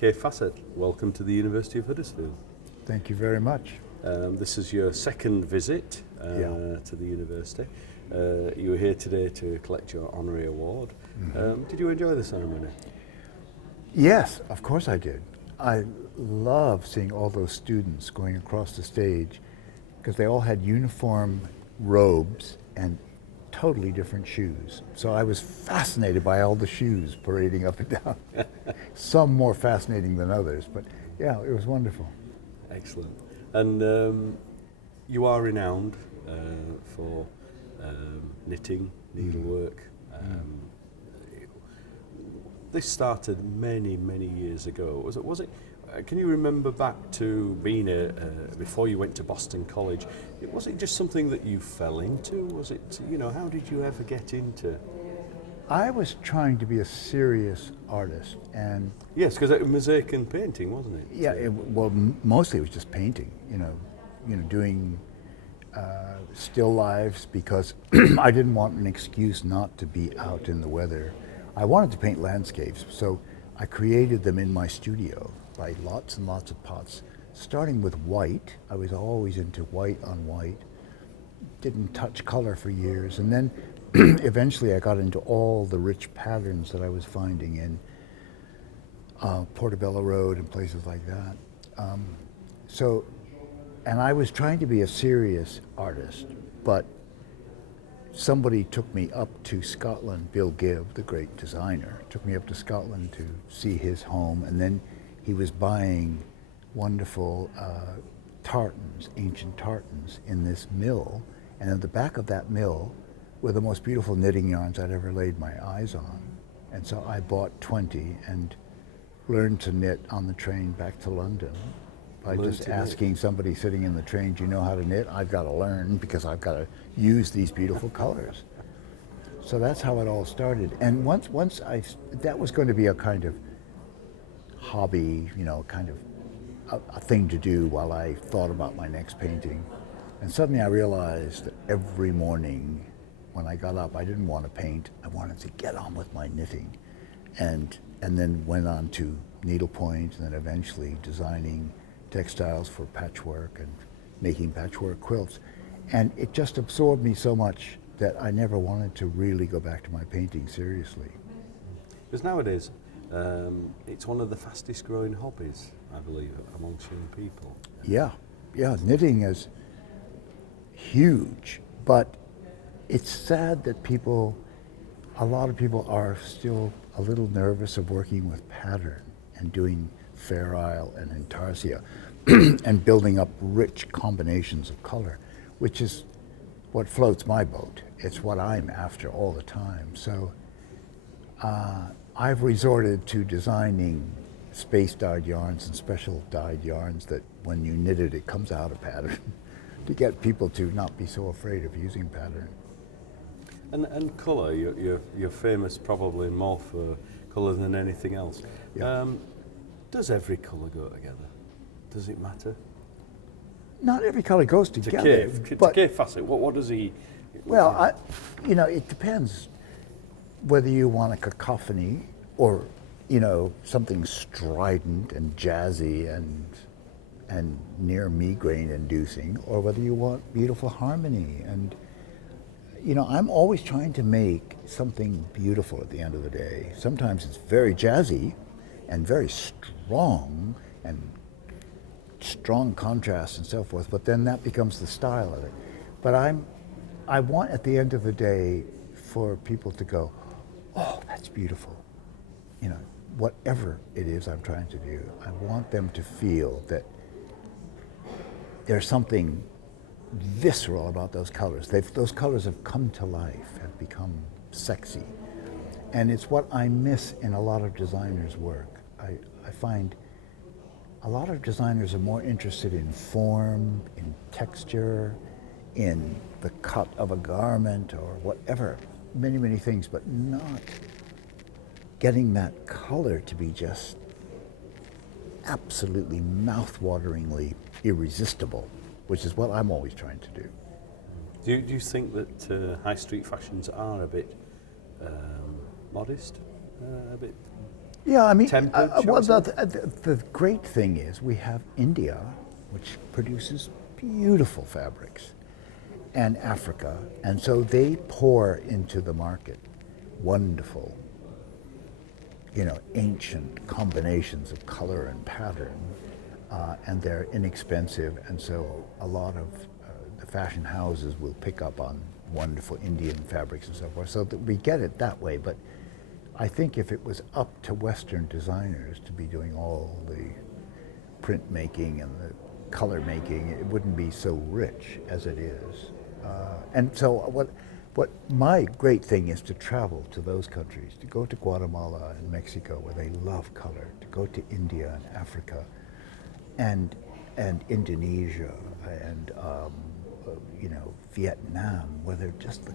Kaffe Fassett, welcome to the University of Huddersfield. Thank you very much. This is your second visit to the university. You were here today to collect your honorary award. Did you enjoy the ceremony? Yes, of course I did. I love seeing all those students going across the stage because they all had uniform robes and totally different shoes. So I was fascinated by all the shoes parading up and down. Some more fascinating than others, but yeah, it was wonderful. Excellent. And you are renowned for knitting, needlework. This started many, many years ago. Was it? Can you remember back to being before you went to Boston College? Was it just something that you fell into? Was it, how did you ever get into? I was trying to be a serious artist, and yes, because it was mosaic and painting, wasn't it? Yeah, mostly it was just painting. Doing still lives because I didn't want an excuse not to be out in the weather. I wanted to paint landscapes, so I created them in my studio by lots and lots of pots, starting with white. I was always into white on white, didn't touch color for years, and then eventually I got into all the rich patterns that I was finding in Portobello Road and places like that. And I was trying to be a serious artist, but somebody took me up to Scotland. Bill Gibb, the great designer, took me up to Scotland to see his home, and then he was buying wonderful tartans, ancient tartans, in this mill, and at the back of that mill were the most beautiful knitting yarns I'd ever laid my eyes on. And so I bought 20 and learned to knit on the train back to London by just asking somebody sitting in the train, do you know how to knit? I've got to learn because I've got to use these beautiful colors. So that's how it all started. And once that was going to be a kind of hobby, kind of a thing to do while I thought about my next painting. And suddenly I realized that every morning when I got up, I didn't want to paint. I wanted to get on with my knitting. And then went on to needlepoint, and then eventually designing textiles for patchwork and making patchwork quilts. And it just absorbed me so much that I never wanted to really go back to my painting seriously. Because nowadays, it's one of the fastest growing hobbies, I believe, amongst young people. Yeah, knitting is huge, but it's sad that a lot of people are still a little nervous of working with pattern and doing Fair Isle and Intarsia and building up rich combinations of color, which is what floats my boat. It's what I'm after all the time. So I've resorted to designing space dyed yarns and special dyed yarns that when you knit it, it comes out of pattern to get people to not be so afraid of using pattern. And colour, you're famous probably more for colour than anything else. Yeah. Does every colour go together? Does it matter? Not every colour goes together. To Kaffe Fassett, what does he... Well, it depends whether you want a cacophony or, something strident and jazzy and near migraine inducing, or whether you want beautiful harmony. And, I'm always trying to make something beautiful at the end of the day. Sometimes it's very jazzy and very strong and strong contrast and so forth, but then that becomes the style of it. But I want at the end of the day for people to go, oh, that's beautiful. Whatever it is I'm trying to do, I want them to feel that there's something visceral about those colors. Those colors have come to life, have become sexy. And it's what I miss in a lot of designers' work. I find a lot of designers are more interested in form, in texture, in the cut of a garment or whatever, many, many things, but not getting that color to be just absolutely mouth-wateringly irresistible, which is what I'm always trying to do. Do you think that high street fashions are a bit modest, a bit Yeah, I mean, tempered, shall well, we say? the great thing is we have India, which produces beautiful fabrics, and Africa, and so they pour into the market wonderful, ancient combinations of color and pattern, and they're inexpensive, and so a lot of the fashion houses will pick up on wonderful Indian fabrics and so forth. So that we get it that way, but I think if it was up to Western designers to be doing all the printmaking and the color making, it wouldn't be so rich as it is. And so what my great thing is to travel to those countries, to go to Guatemala and Mexico where they love color, to go to India and Africa and Indonesia and Vietnam, where the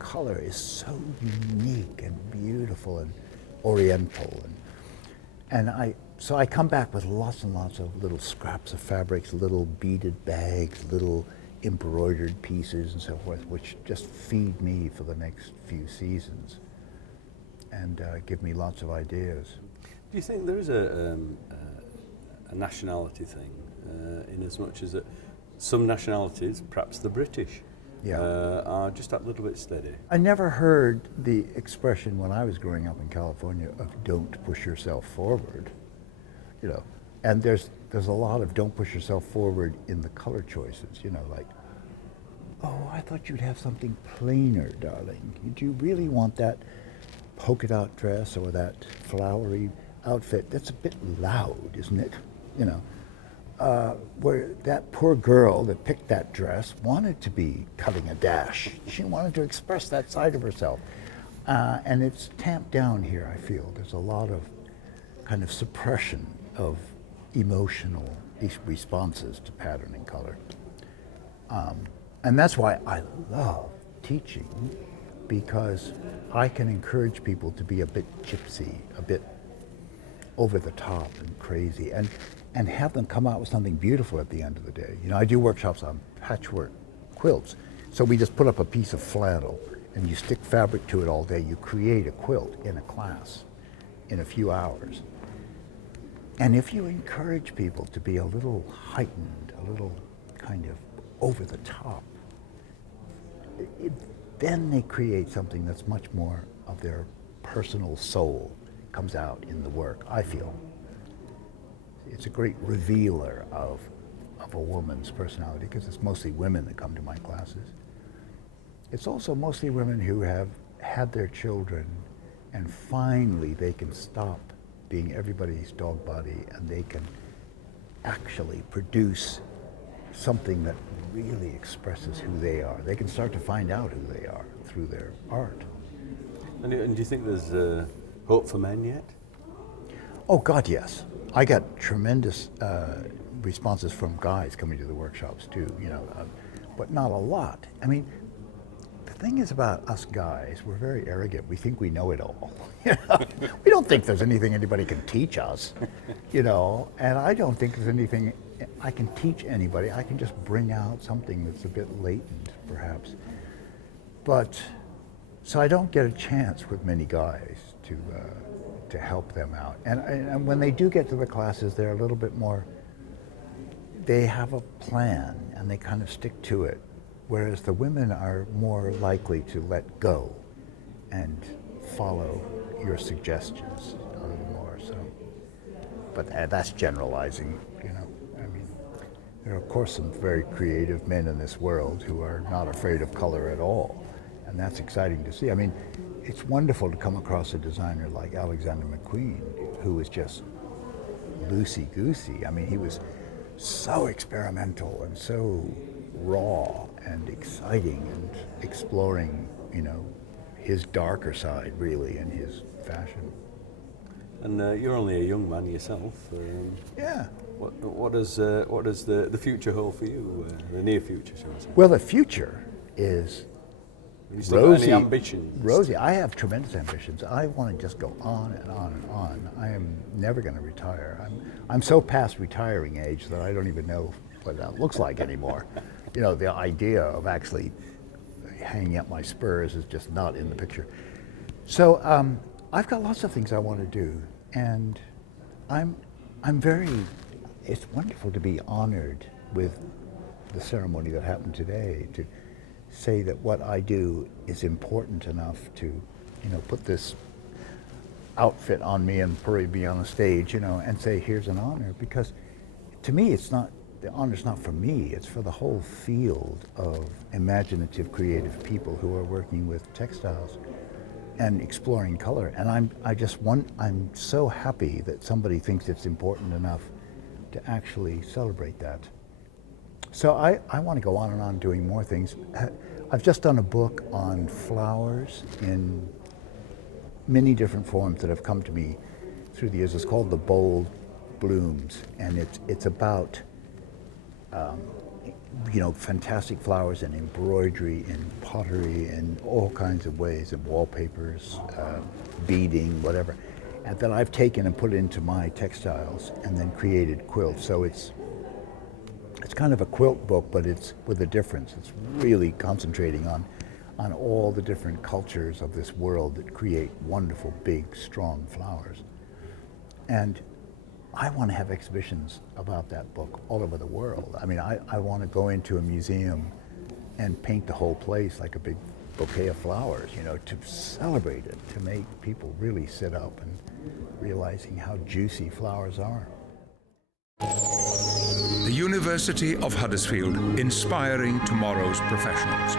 color is so unique and beautiful and oriental, so I come back with lots and lots of little scraps of fabrics, little beaded bags, little embroidered pieces and so forth, which just feed me for the next few seasons and give me lots of ideas. Do you think there is a nationality thing, in as much as that some nationalities, perhaps the British, are just that little bit steady? I never heard the expression when I was growing up in California of "don't push yourself forward," and there's a lot of "don't push yourself forward" in the color choices, like, "Oh, I thought you'd have something plainer, darling. Do you really want that polka dot dress or that flowery outfit? That's a bit loud, isn't it?" Where that poor girl that picked that dress wanted to be cutting a dash. She wanted to express that side of herself. And it's tamped down here, I feel. There's a lot of kind of suppression of emotional responses to pattern and color. And that's why I love teaching, because I can encourage people to be a bit gypsy, a bit over the top and crazy, and have them come out with something beautiful at the end of the day. I do workshops on patchwork quilts. So we just put up a piece of flannel and you stick fabric to it all day. You create a quilt in a class in a few hours. And if you encourage people to be a little heightened, a little kind of over the top, then they create something that's much more of their personal soul comes out in the work, I feel. It's a great revealer of a woman's personality, because it's mostly women that come to my classes. It's also mostly women who have had their children, and finally they can stop being everybody's dog body and they can actually produce something that really expresses who they are. They can start to find out who they are through their art. And do you think there's hope for men yet? Oh God, yes. I got tremendous responses from guys coming to the workshops too, but not a lot. I mean, the thing is about us guys, we're very arrogant. We think we know it all. We don't think there's anything anybody can teach us, and I don't think there's anything I can teach anybody. I can just bring out something that's a bit latent, perhaps. But, so I don't get a chance with many guys to help them out. And when they do get to the classes, they're a little bit more, they have a plan and they kind of stick to it. Whereas the women are more likely to let go and follow your suggestions a little more. So, but that's generalizing, I mean, there are of course some very creative men in this world who are not afraid of color at all. And that's exciting to see. I mean, it's wonderful to come across a designer like Alexander McQueen, who was just loosey-goosey. I mean, he was so experimental and so raw and exciting and exploring, his darker side, really, in his fashion. And you're only a young man yourself. Yeah. What does the future hold for you? The near future, shall I say? Well, the future is You still got any ambitions? Rosie, I have tremendous ambitions. I want to just go on and on and on. I am never going to retire. I'm so past retiring age that I don't even know what that looks like anymore. The idea of actually hanging up my spurs is just not in the picture. So I've got lots of things I want to do, and I'm very, it's wonderful to be honored with the ceremony that happened today, to say that what I do is important enough to, put this outfit on me and parade me on a stage, and say, here's an honor. Because to me, the honor's not for me, it's for the whole field of imaginative, creative people who are working with textiles and exploring color. And I'm so happy that somebody thinks it's important enough to actually celebrate that. So I want to go on and on doing more things. I've just done a book on flowers in many different forms that have come to me through the years. It's called The Bold Blooms, and it's about fantastic flowers and embroidery and pottery and all kinds of ways, and wallpapers, beading, whatever, and that I've taken and put into my textiles and then created quilts. So it's kind of a quilt book, but it's with a difference. It's really concentrating on all the different cultures of this world that create wonderful, big, strong flowers. And I want to have exhibitions about that book all over the world. I mean, I want to go into a museum and paint the whole place like a big bouquet of flowers, to celebrate it, to make people really sit up and realizing how juicy flowers are. The University of Huddersfield, inspiring tomorrow's professionals.